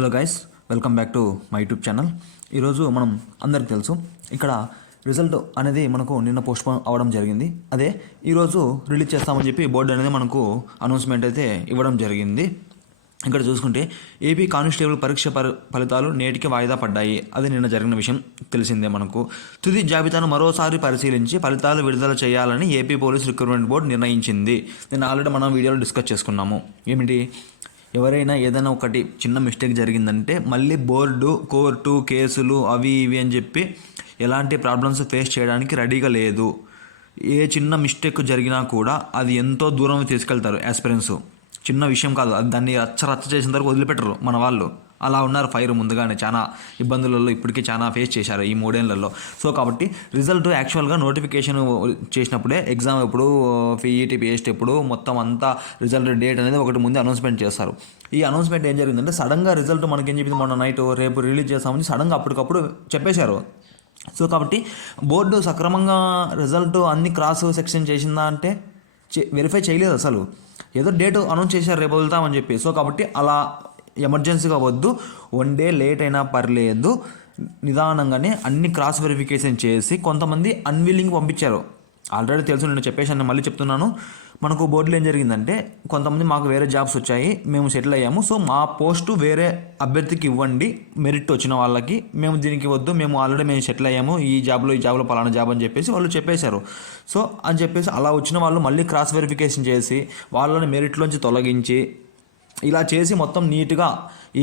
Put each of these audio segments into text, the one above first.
Hello guys, welcome back to my YouTube channel. ఈరోజు మనం అందరికి తెలుసు ఇక్కడ రిజల్ట్ అనేది మనకు నిన్న పోస్ట్పోన్ అవ్వడం జరిగింది. అదే ఈరోజు రిలీజ్ చేస్తామని చెప్పి బోర్డు అనేది మనకు అనౌన్స్మెంట్ అయితే ఇవ్వడం జరిగింది. ఇక్కడ చూసుకుంటే ఏపీ కానిస్టేబుల్ పరీక్ష ఫలితాలు నేటికి వాయిదా పడ్డాయి. అది నిన్న జరిగిన విషయం తెలిసిందే మనకు. తుది జాబితాను మరోసారి పరిశీలించి ఫలితాలు విడుదల చేయాలని ఏపీ పోలీస్ రిక్రూట్మెంట్ బోర్డు నిర్ణయించింది. నేను ఆల్రెడీ మనం వీడియోలో డిస్కస్ చేసుకున్నాము. ఏమిటి, ఎవరైనా ఏదైనా ఒకటి చిన్న మిస్టేక్ జరిగిందంటే మళ్ళీ బోర్డు, కోర్టు, కేసులు అవి ఇవి అని చెప్పి ఎలాంటి ప్రాబ్లమ్స్ ఫేస్ చేయడానికి రెడీగా లేదు. ఏ చిన్న మిస్టేక్ జరిగినా కూడా అది ఎంతో దూరం తీసుకెళ్తారు యాస్పిరెంట్స్. చిన్న విషయం కాదు, అది దాన్ని రచ్చ చేసిన తర్వాత వదిలిపెట్టరు మన వాళ్ళు. అలా ఉన్నారు ఫైర్ ముందుగానే. చాలా ఇబ్బందులలో ఇప్పటికీ చాలా ఫేస్ చేశారు ఈ 3 ఏళ్లలో. సో కాబట్టి రిజల్ట్ యాక్చువల్గా నోటిఫికేషన్ చేసినప్పుడే ఎగ్జామ్ ఎప్పుడు, పీఈటీ, పిహెచ్టీ ఎప్పుడు, మొత్తం అంతా రిజల్ట్ డేట్ అనేది ఒకటి ముందే అనౌన్స్మెంట్ చేస్తారు. ఈ అనౌన్స్మెంట్ ఏం జరిగిందంటే సడన్గా రిజల్ట్ మనకేం చెప్పింది, మొన్న నైట్ రేపు రిలీజ్ చేస్తామని సడన్గా అప్పటికప్పుడు చెప్పేశారు. సో కాబట్టి బోర్డు సక్రమంగా రిజల్ట్ అన్ని క్రాస్ సెక్షన్ చేసిందా అంటే వెరిఫై చేయలేదు అసలు. ఏదో డేట్ అనౌన్స్ చేశారు రేపు వదులుతామని చెప్పి. సో కాబట్టి అలా ఎమర్జెన్సీగా వద్దు, 1 డే లేట్ అయినా పర్లేదు, నిదానంగానే అన్ని క్రాస్ వెరిఫికేషన్ చేసి కొంతమంది అన్విల్లింగ్ పంపించారు. ఆల్రెడీ తెలుసు, నేను చెప్పేసాను, మళ్ళీ చెప్తున్నాను. మనకు బోర్డులో ఏం జరిగిందంటే కొంతమంది మాకు వేరే జాబ్స్ వచ్చాయి, మేము సెటిల్ అయ్యాము, సో మా పోస్టు వేరే అభ్యర్థికి ఇవ్వండి, మెరిట్ వచ్చిన వాళ్ళకి, మేము దీనికి వద్దు, మేము సెటిల్ అయ్యాము ఈ జాబ్లో పలానా జాబ్ అని చెప్పేసి వాళ్ళు చెప్పేశారు. సో అని చెప్పేసి అలా వచ్చిన వాళ్ళు మళ్ళీ క్రాస్ వెరిఫికేషన్ చేసి వాళ్ళని మెరిట్లోంచి తొలగించి ఇలా చేసి మొత్తం నీట్గా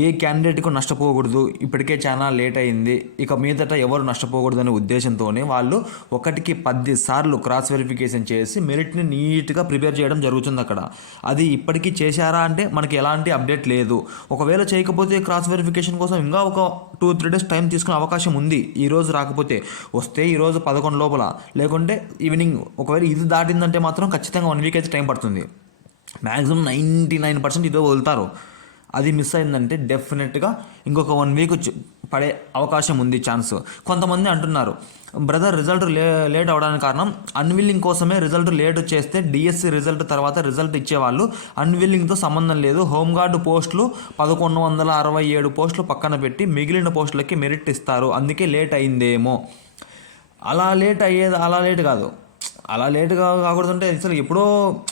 ఏ క్యాండిడేట్కు నష్టపోకూడదు, ఇప్పటికే చాలా లేట్ అయింది, ఇక మీదట ఎవరు నష్టపోకూడదు అనే ఉద్దేశంతోనే వాళ్ళు 1కి 10 సార్లు క్రాస్ వెరిఫికేషన్ చేసి మెరిట్ని నీట్గా ప్రిపేర్ చేయడం జరుగుతుంది అక్కడ. అది ఇప్పటికీ చేశారా అంటే మనకి ఎలాంటి అప్డేట్ లేదు. ఒకవేళ చేయకపోతే క్రాస్ వెరిఫికేషన్ కోసం ఇంకా ఒక 2-3 డేస్ టైం తీసుకునే అవకాశం ఉంది. ఈరోజు రాకపోతే వస్తే ఈరోజు 11 లోపల, లేకుంటే ఈవినింగ్. ఒకవేళ ఇది దాటిందంటే మాత్రం ఖచ్చితంగా 1 వీక్ అయితే టైం పడుతుంది. మ్యాక్సిమం 99% ఇదో వదులుతారు. అది మిస్ అయిందంటే డెఫినెట్గా ఇంకొక 1 వీక్ పడే అవకాశం ఉంది, ఛాన్స్. కొంతమంది అంటున్నారు, బ్రదర్ రిజల్ట్ లేట్ అవడానికి కారణం అన్విల్లింగ్ కోసమే. రిజల్ట్ లేట్ చేస్తే డిఎస్సి రిజల్ట్ తర్వాత రిజల్ట్ ఇచ్చేవాళ్ళు అన్విల్లింగ్తో సంబంధం లేదు, హోంగార్డు పోస్టులు 1167 పోస్టులు పక్కన పెట్టి మిగిలిన పోస్టులకి మెరిట్ ఇస్తారు, అందుకే లేట్ అయిందేమో. అలా లేట్ కాదు. అలా లేట్గా కాకూడదంటే అసలు ఎప్పుడో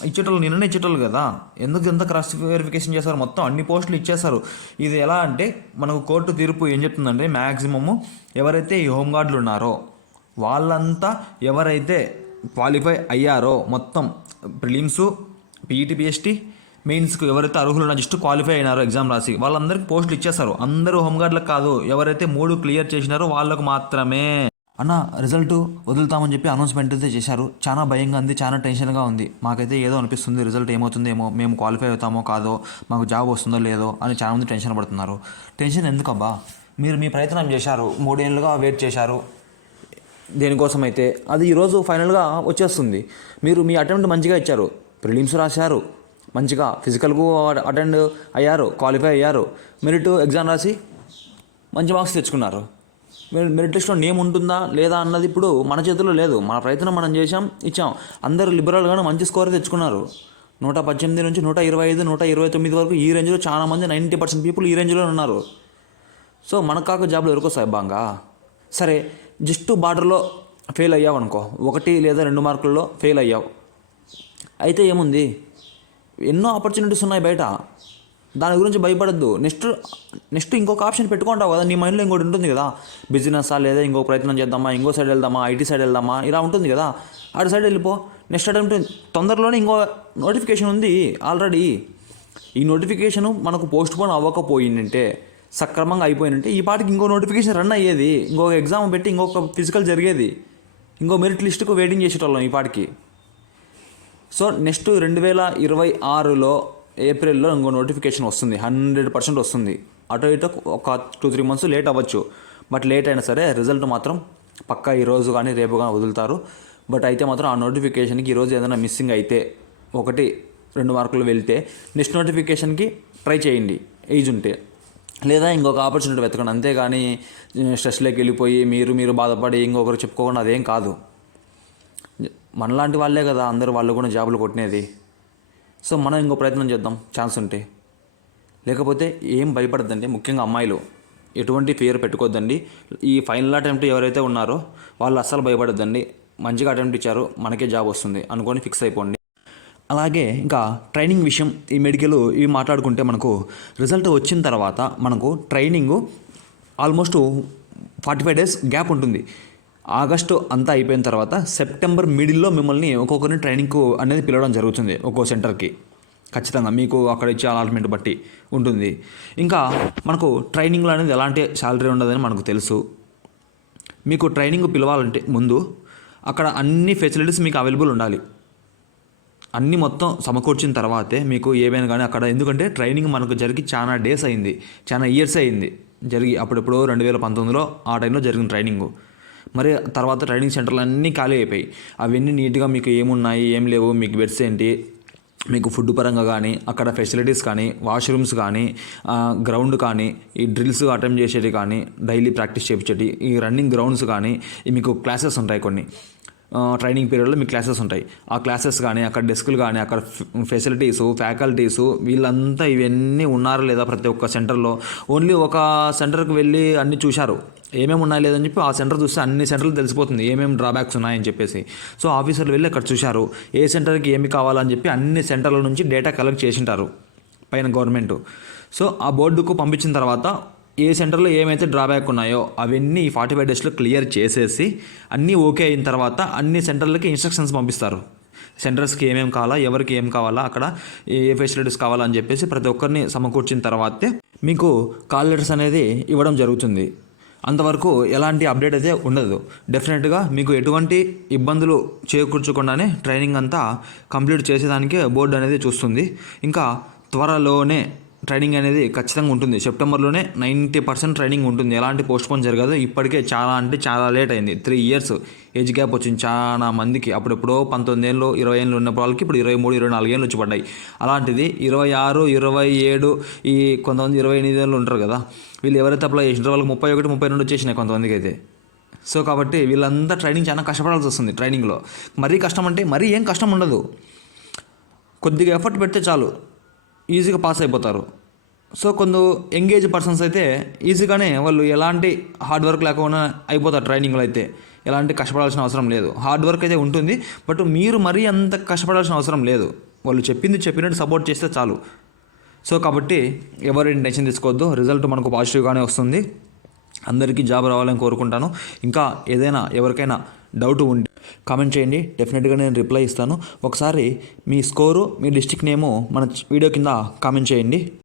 ఇచ్చేటోళ్ళు, నిన్ననే ఇచ్చేటోళ్ళు కదా. ఎందుకు ఎంత క్రాస్ వెరిఫికేషన్ చేస్తారు, మొత్తం అన్ని పోస్టులు ఇచ్చేస్తారు. ఇది ఎలా అంటే మనకు కోర్టు తీర్పు ఏం చెప్తుందంటే మ్యాక్సిమము ఎవరైతే ఈ హోంగార్డులు ఉన్నారో వాళ్ళంతా ఎవరైతే క్వాలిఫై అయ్యారో, మొత్తం ప్రిలిమ్స్, పీఈటీ, పిహెచ్టీ, మెయిన్స్కు ఎవరైతే అర్హులు జస్ట్ క్వాలిఫై అయినారో ఎగ్జామ్ రాసి వాళ్ళందరికీ పోస్టులు ఇచ్చేస్తారు. అందరూ హోంగార్డులకు కాదు, ఎవరైతే 3 క్లియర్ చేసినారో వాళ్ళకు మాత్రమే. అన్న రిజల్ట్ వదులుతామని చెప్పి అనౌన్స్మెంట్ అయితే చేశారు. చాలా భయంగా ఉంది, చాలా టెన్షన్గా ఉంది. మాకైతే ఏదో అనిపిస్తుంది, రిజల్ట్ ఏమవుతుందేమో, మేము క్వాలిఫై అవుతామో కాదో, మాకు జాబ్ వస్తుందో లేదో అని చాలామంది టెన్షన్ పడుతున్నారు. టెన్షన్ ఎందుకబ్బా, మీరు మీ ప్రయత్నం చేశారు, 3 ఏళ్ళుగా వెయిట్ చేశారు దేనికోసం అయితే, అది ఈరోజు ఫైనల్గా వచ్చేస్తుంది. మీరు మీ అటెంప్ట్ మంచిగా ఇచ్చారు, ప్రిలిమ్స్ రాశారు, మంచిగా ఫిజికల్కు అటెండ్ అయ్యారు, క్వాలిఫై అయ్యారు, మెరిట్ ఎగ్జామ్ రాసి మంచి మార్క్స్ తెచ్చుకున్నారు. మెరిట్ లిస్ట్లో నేమ్ ఉంటుందా లేదా అన్నది ఇప్పుడు మన చేతిలో లేదు. మన ప్రయత్నం మనం చేసాం, ఇచ్చాం. అందరూ లిబరల్గానే మంచి స్కోర్ తెచ్చుకున్నారు. 118 నుంచి 125, 129 వరకు ఈ రేంజ్లో చాలామంది 90% పీపుల్ ఈ రేంజ్లో ఉన్నారు. సో మనకు కాక జాబ్లో ఎవరికొస్తాయి బాగా. సరే, జస్ట్ బార్డర్లో ఫెయిల్ అయ్యావు అనుకో, 1 లేదా 2 మార్కుల్లో ఫెయిల్ అయ్యావు, అయితే ఏముంది, ఎన్నో ఆపర్చునిటీస్ ఉన్నాయి బయట, దాని గురించి భయపడద్దు. నెక్స్ట్ ఇంకొక ఆప్షన్ పెట్టుకుంటావు కదా, నీ మైండ్లో ఇంకోటి ఉంటుంది కదా, బిజినెస్సా లేదా ఇంకో ప్రయత్నం చేద్దామా, ఇంకో సైడ్ వెళ్దామా, ఐటీ సైడ్ వెళ్దామా, ఇలా ఉంటుంది కదా. అటు సైడ్ వెళ్ళిపో. నెక్స్ట్ అటెంప్ట్ తొందరలోనే ఇంకో నోటిఫికేషన్ ఉంది ఆల్రెడీ. ఈ నోటిఫికేషను మనకు పోస్ట్పోన్ అవ్వకపోయిందంటే, సక్రమంగా అయిపోయిందంటే ఈ పాటికి ఇంకో నోటిఫికేషన్ రన్ అయ్యేది, ఇంకొక ఎగ్జామ్ పెట్టి ఇంకొక ఫిజికల్ జరిగేది, ఇంకో మెరిట్ లిస్టుకు వెయిటింగ్ చేసేటోళ్ళం ఈ పాటికి. సో నెక్స్ట్ 2026లో ఏప్రిల్లో ఇంకో నోటిఫికేషన్ వస్తుంది, 100% వస్తుంది. అటు ఇటు ఒక 2-3 మంత్స్ లేట్ అవ్వచ్చు, బట్ లేట్ అయినా సరే రిజల్ట్ మాత్రం పక్కా ఈరోజు కానీ రేపు కానీ వదులుతారు. బట్ అయితే మాత్రం ఆ నోటిఫికేషన్కి ఈరోజు ఏదైనా మిస్సింగ్ అయితే, 1-2 మార్కులు వెళ్తే నెక్స్ట్ నోటిఫికేషన్కి ట్రై చేయండి ఏజ్ ఉంటే, లేదా ఇంకొక ఆపర్చునిటీ వెతకండి. అంతేగాని స్ట్రెస్లోకి వెళ్ళిపోయి మీరు బాధపడి ఇంకొకరు చెప్పుకోకుండా అదేం కాదు. మనలాంటి వాళ్ళే కదా అందరూ వాళ్ళు కూడా జాబులు కొట్టినది. సో మనం ఇంకో ప్రయత్నం చేద్దాం ఛాన్స్ ఉంటే. లేకపోతే ఏం భయపడద్దండి. ముఖ్యంగా అమ్మాయిలు ఎటువంటి ఫియర్ పెట్టుకోవద్దండి. ఈ ఫైనల్ అటెంప్ట్ ఎవరైతే ఉన్నారో వాళ్ళు అస్సలు భయపడద్దండి. మంచిగా అటెంప్ట్ ఇచ్చారు, మనకే జాబ్ వస్తుంది అనుకొని ఫిక్స్ అయిపోండి. అలాగే ఇంకా ట్రైనింగ్ విషయం, ఈ మెడికల్ ఇవి మాట్లాడుకుంటే మనకు రిజల్ట్ వచ్చిన తర్వాత మనకు ట్రైనింగు ఆల్మోస్ట్ 45 days గ్యాప్ ఉంటుంది. ఆగస్టు అంతా అయిపోయిన తర్వాత సెప్టెంబర్ మిడిల్లో మిమ్మల్ని ఒక్కొక్కరిని ట్రైనింగ్కు అనేది పిలవడం జరుగుతుంది. ఒక్కో సెంటర్కి ఖచ్చితంగా మీకు అక్కడ ఇచ్చే అలాట్మెంట్ బట్టి ఉంటుంది. ఇంకా మనకు ట్రైనింగ్లో అనేది ఎలాంటి శాలరీ ఉండదని మనకు తెలుసు. మీకు ట్రైనింగ్ పిలవాలంటే ముందు అక్కడ అన్ని ఫెసిలిటీస్ మీకు అవైలబుల్ ఉండాలి. అన్నీ మొత్తం సమకూర్చిన తర్వాతే మీకు ఏమైనా కానీ అక్కడ, ఎందుకంటే ట్రైనింగ్ మనకు జరిగి చాలా డేస్ అయింది, చాలా ఇయర్స్ అయింది జరిగి. అప్పుడెప్పుడో 2019లో ఆ టైంలో జరిగిన ట్రైనింగు. మరి తర్వాత ట్రైనింగ్ సెంటర్లు అన్నీ ఖాళీ అయిపోయి అవన్నీ నీట్గా మీకు ఏమున్నాయి ఏం లేవు, మీకు బెడ్స్ ఏంటి, మీకు ఫుడ్ పరంగా కానీ అక్కడ ఫెసిలిటీస్ కానీ వాష్రూమ్స్ కానీ గ్రౌండ్ కానీ ఈ డ్రిల్స్ అటెంప్ట్ చేసేవి కానీ డైలీ ప్రాక్టీస్ చేయించేటి ఈ రన్నింగ్ గ్రౌండ్స్ కానీ మీకు క్లాసెస్ ఉంటాయి. కొన్ని ట్రైనింగ్ పీరియడ్లో మీకు క్లాసెస్ ఉంటాయి. ఆ క్లాసెస్ కానీ అక్కడ డెస్కులు కానీ అక్కడ ఫెసిలిటీసు ఫ్యాకల్టీసు వీళ్ళంతా ఇవన్నీ ఉన్నారా లేదా ప్రతి ఒక్క సెంటర్లో. ఓన్లీ ఒక సెంటర్కి వెళ్ళి అన్నీ చూశారు, ఏమేమి ఉన్నాయి లేదని చెప్పి ఆ సెంటర్ చూస్తే అన్ని సెంటర్లు తెలిసిపోతుంది ఏమేమి డ్రాబ్యాక్స్ ఉన్నాయని చెప్పేసి. సో ఆఫీసర్లు వెళ్ళి అక్కడ చూశారు ఏ సెంటర్కి ఏమి కావాలని చెప్పి అన్ని సెంటర్ల నుంచి డేటా కలెక్ట్ చేసింటారు పైన గవర్నమెంట్. సో ఆ బోర్డుకు పంపించిన తర్వాత ఏ సెంటర్లో ఏమైతే డ్రాబ్యాక్ ఉన్నాయో అవన్నీ 45 daysలో క్లియర్ చేసేసి అన్నీ ఓకే అయిన తర్వాత అన్ని సెంటర్లకి ఇన్స్ట్రక్షన్స్ పంపిస్తారు. సెంటర్స్కి ఏమేమి కావాలా, ఎవరికి ఏం కావాలా, అక్కడ ఏ ఫెసిలిటీస్ కావాలని చెప్పేసి ప్రతి ఒక్కరిని సమకూర్చిన తర్వాతే మీకు కాల్ లెటర్స్ అనేది ఇవ్వడం జరుగుతుంది. అంతవరకు ఎలాంటి అప్డేట్ అయితే ఉండదు. డెఫినెట్గా మీకు ఎటువంటి ఇబ్బందులు చేకూర్చకుండానే ట్రైనింగ్ అంతా కంప్లీట్ చేసేదానికి బోర్డు అనేది చూస్తుంది. ఇంకా త్వరలోనే ట్రైనింగ్ అనేది ఖచ్చితంగా ఉంటుంది. సెప్టెంబర్లోనే 90% ట్రైనింగ్ ఉంటుంది. ఎలాంటి పోస్ట్పోన్ జరగదు. ఇప్పటికే చాలా అంటే చాలా లేట్ అయింది. 3 years ఏజ్ గ్యాప్ వచ్చింది చాలా మందికి. అప్పుడెప్పుడో 19 ఏళ్ళు 20 ఏళ్ళు ఉన్న వాళ్ళకి ఇప్పుడు 23 24 ఏళ్ళు వచ్చి పడ్డాయి. అలాంటిది 26 27 ఈ కొంతమంది 28 ఏళ్ళు ఉంటారు కదా, వీళ్ళు ఎవరైతే అప్లై చేసినారో వాళ్ళకి 31 32 వచ్చేసినాయి కొంతమందికి అయితే. సో కాబట్టి వీళ్ళంతా ట్రైనింగ్ చాలా కష్టపడాల్సి వస్తుంది. ట్రైనింగ్లో మరీ కష్టం అంటే మరీ ఏం కష్టం ఉండదు, కొద్దిగా ఎఫర్ట్ పెడితే చాలు ఈజీగా పాస్ అయిపోతారు. సో కొంత ఎంగేజ్ పర్సన్స్ అయితే ఈజీగానే వాళ్ళు ఎలాంటి హార్డ్ వర్క్ లేకుండా అయిపోతారు. ట్రైనింగ్లో అయితే ఎలాంటి కష్టపడాల్సిన అవసరం లేదు. హార్డ్ వర్క్ అయితే ఉంటుంది, బట్ మీరు మరీ అంత కష్టపడాల్సిన అవసరం లేదు. వాళ్ళు చెప్పినట్టు సపోర్ట్ చేస్తే చాలు. సో కాబట్టి ఎవరైనా టెన్షన్ తీసుకోవద్దు, రిజల్ట్ మనకు పాజిటివ్గానే వస్తుంది. అందరికీ జాబ్ రావాలని కోరుకుంటాను. ఇంకా ఏదైనా ఎవరికైనా డౌట్ ఉంటే కామెంట్ చేయండి, డెఫినెట్గా నేను రిప్లై ఇస్తాను. ఒకసారి మీ స్కోరు మీ డిస్ట్రిక్ట్ నేము మన వీడియో కింద కామెంట్ చేయండి.